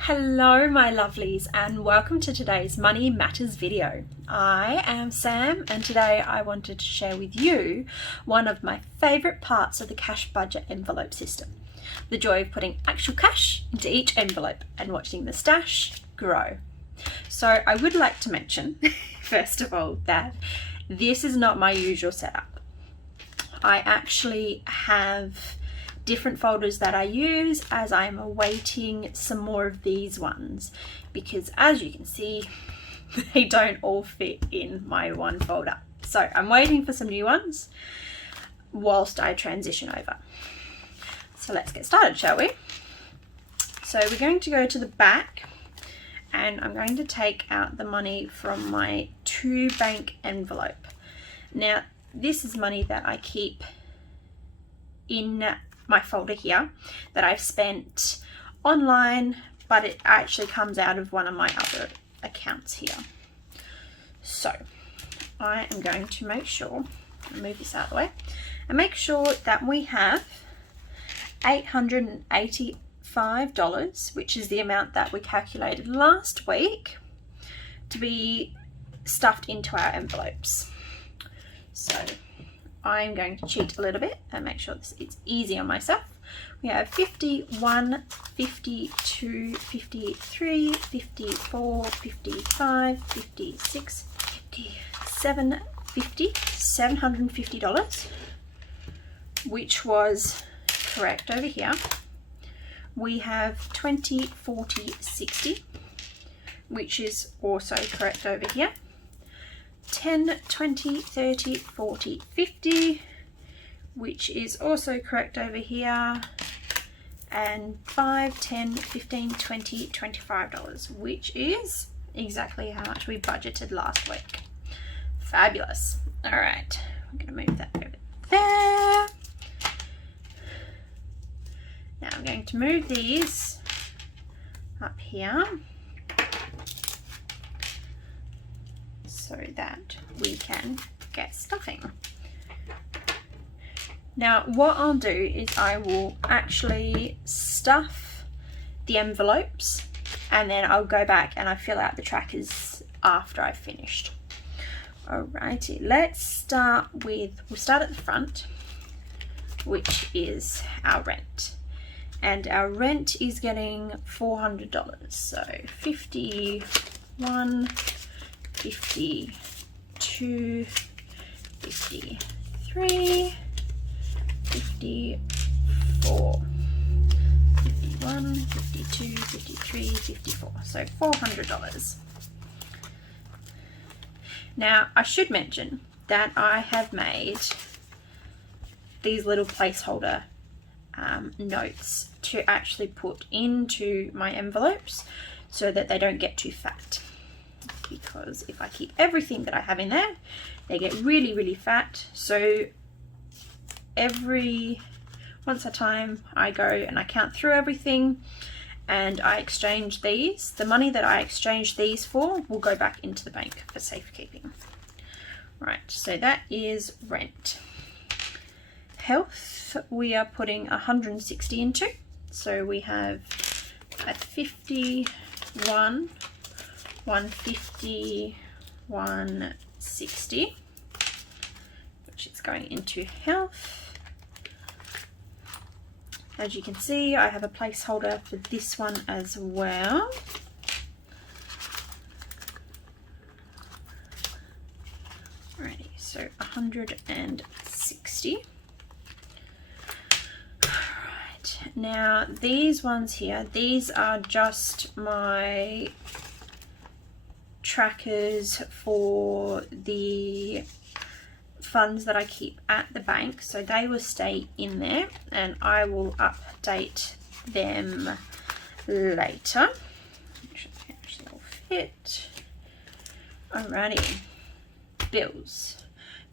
Hello my lovelies and welcome to today's Money Matters video. I am Sam and today I wanted to share with you one of my favourite parts of the cash budget envelope system. The joy of putting actual cash into each envelope and watching the stash grow. So I would like to mention, first of all, that this is not my usual setup. I actually have different folders that I use as I'm awaiting some more of these ones, because as you can see they don't all fit in my one folder. So I'm waiting for some new ones whilst I transition over. So let's get started, shall we? So we're going to go to the back and I'm going to take out the money from my to bank envelope. Now this is money that I keep in my folder here that I've spent online, but it actually comes out of one of my other accounts here. So I am going to make sure, I'll move this out of the way, and make sure that we have $885, which is the amount that we calculated last week, to be stuffed into our envelopes. So I'm going to cheat a little bit and make sure it's easy on myself. We have 51, 52, 53, 54, 55, 56, 57, $750, which was correct over here. We have 20, 40, 60, which is also correct over here. 10, 20, 30, 40, 50, which is also correct over here, and 5, 10, 15, 20, $25, which is exactly how much we budgeted last week. Fabulous. All right, I'm going to move that over there. Now I'm going to move these up here so that we can get stuffing. Now what I'll do is I will actually stuff the envelopes and then I'll go back and I fill out the trackers after I've finished. Alrighty, let's start with, we'll start at the front, which is our rent. And our rent is getting $400, so 51, 52, 53, 54, 51, 52, 53, 54, so $400. Now I should mention that I have made these little placeholder notes to actually put into my envelopes so that they don't get too fat, because if I keep everything that I have in there they get really fat. So once a time I go and I count through everything and I exchange these, the money that I exchange these for will go back into the bank for safekeeping. Right, so that is rent. Health, we are putting 160 into, so we have a 51, 150, 160, which is going into health. As you can see, I have a placeholder for this one as well. Alrighty, so 160. Alright, now these ones here, these are just my trackers for the funds that I keep at the bank, so they will stay in there and I will update them later. Make sure they actually all fit. Alrighty, bills.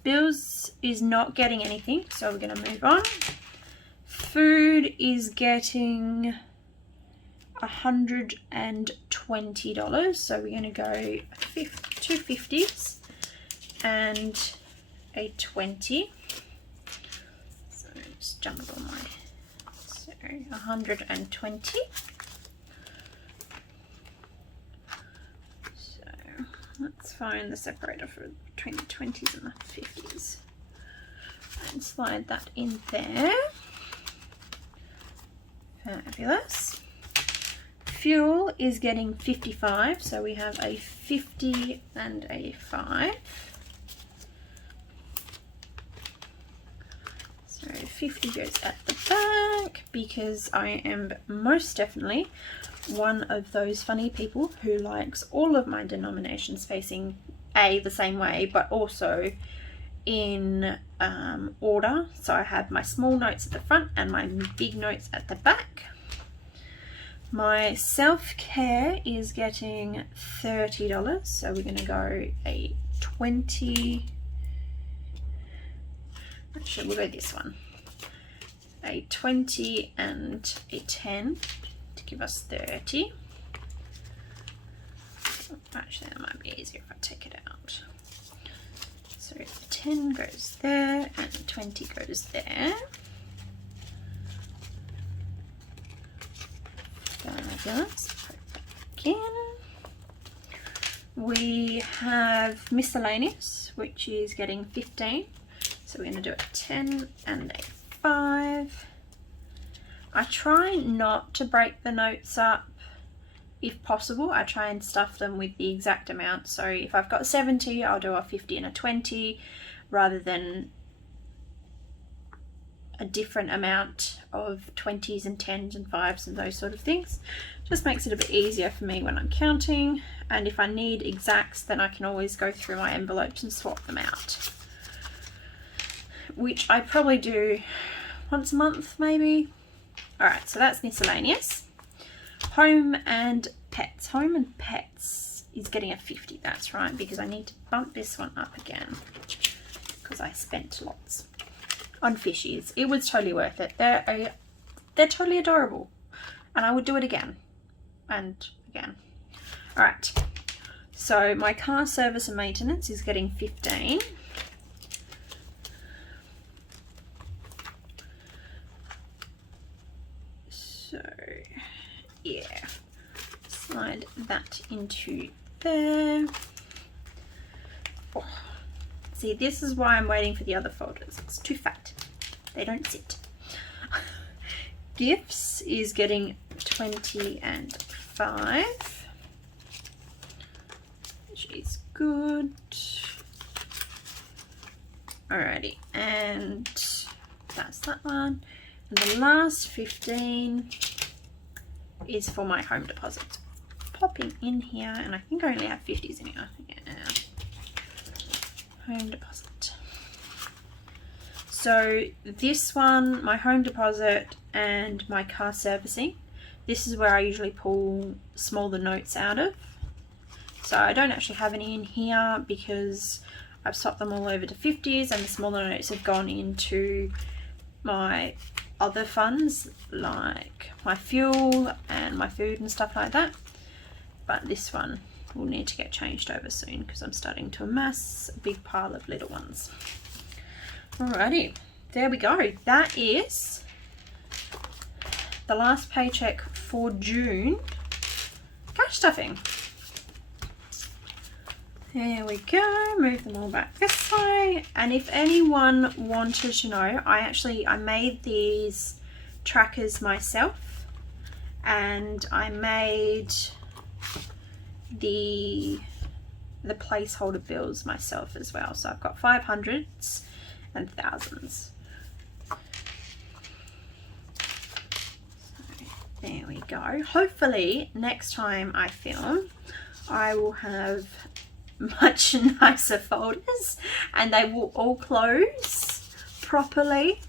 Bills is not getting anything, so we're going to move on. Food is getting $120, so we're going to go two 50s and a 20. So just jump on my, so 120. Let's find the separator between the 20s and the 50s and slide that in there. Fabulous. Fuel is getting 55, so we have a 50 and a 5. So 50 goes at the back because I am most definitely one of those funny people who likes all of my denominations facing the same way, but also in order. So I have my small notes at the front and my big notes at the back. My self-care is getting $30, so we're going to go a 20. Actually, we'll go this one. A 20 and a 10 to give us 30. Actually, that might be easier if I take it out. So 10 goes there and 20 goes there. Fabulous. Put it back in. We have miscellaneous, which is getting 15. So we're going to do a 10 and a 5. I try not to break the notes up if possible. I try and stuff them with the exact amount. So if I've got 70, I'll do a 50 and a 20 rather than a different amount of 20s and 10s and 5s and those sort of things. Just makes it a bit easier for me when I'm counting, and if I need exacts then I can always go through my envelopes and swap them out, which I probably do once a month maybe. Alright, so that's miscellaneous. Home and pets. Home and pets is getting a 50, that's right, because I need to bump this one up again because I spent lots on fishies. It was totally worth it. They're totally adorable, and I would do it again and again. All right, so my car service and maintenance is getting 15. So yeah, slide that into there. Oh. See, this is why I'm waiting for the other folders. It's too fat. They don't sit. Gifts is getting 20 and 5, which is good. Alrighty, and that's that one. And the last 15 is for my home deposit. Popping in here, and I think I only have 50s in here. Yeah. Home deposit. So this one, my home deposit and my car servicing, this is where I usually pull smaller notes out of. So I don't actually have any in here because I've swapped them all over to 50s, and the smaller notes have gone into my other funds like my fuel and my food and stuff like that. But this one will need to get changed over soon because I'm starting to amass a big pile of little ones. Alrighty, there we go. That is the last paycheck for June cash stuffing. There we go. Move them all back this way. And if anyone wanted to know, I made these trackers myself, and I made the placeholder bills myself as well. So I've got 500s and thousands. So there we go. Hopefully next time I film I will have much nicer folders and they will all close properly,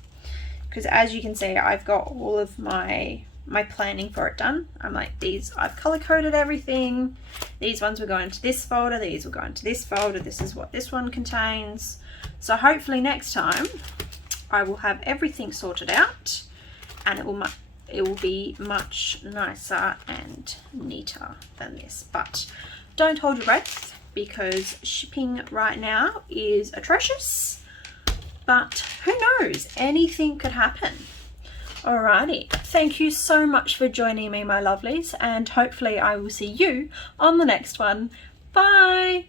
because as you can see I've got all of my planning for it done. I'm like, I've color coded everything. These ones will go into this folder, these will go into this folder, this is what this one contains. So hopefully next time I will have everything sorted out and it will be much nicer and neater than this. But don't hold your breath because shipping right now is atrocious, but who knows, anything could happen. Alrighty, thank you so much for joining me, my lovelies, and hopefully I will see you on the next one. Bye!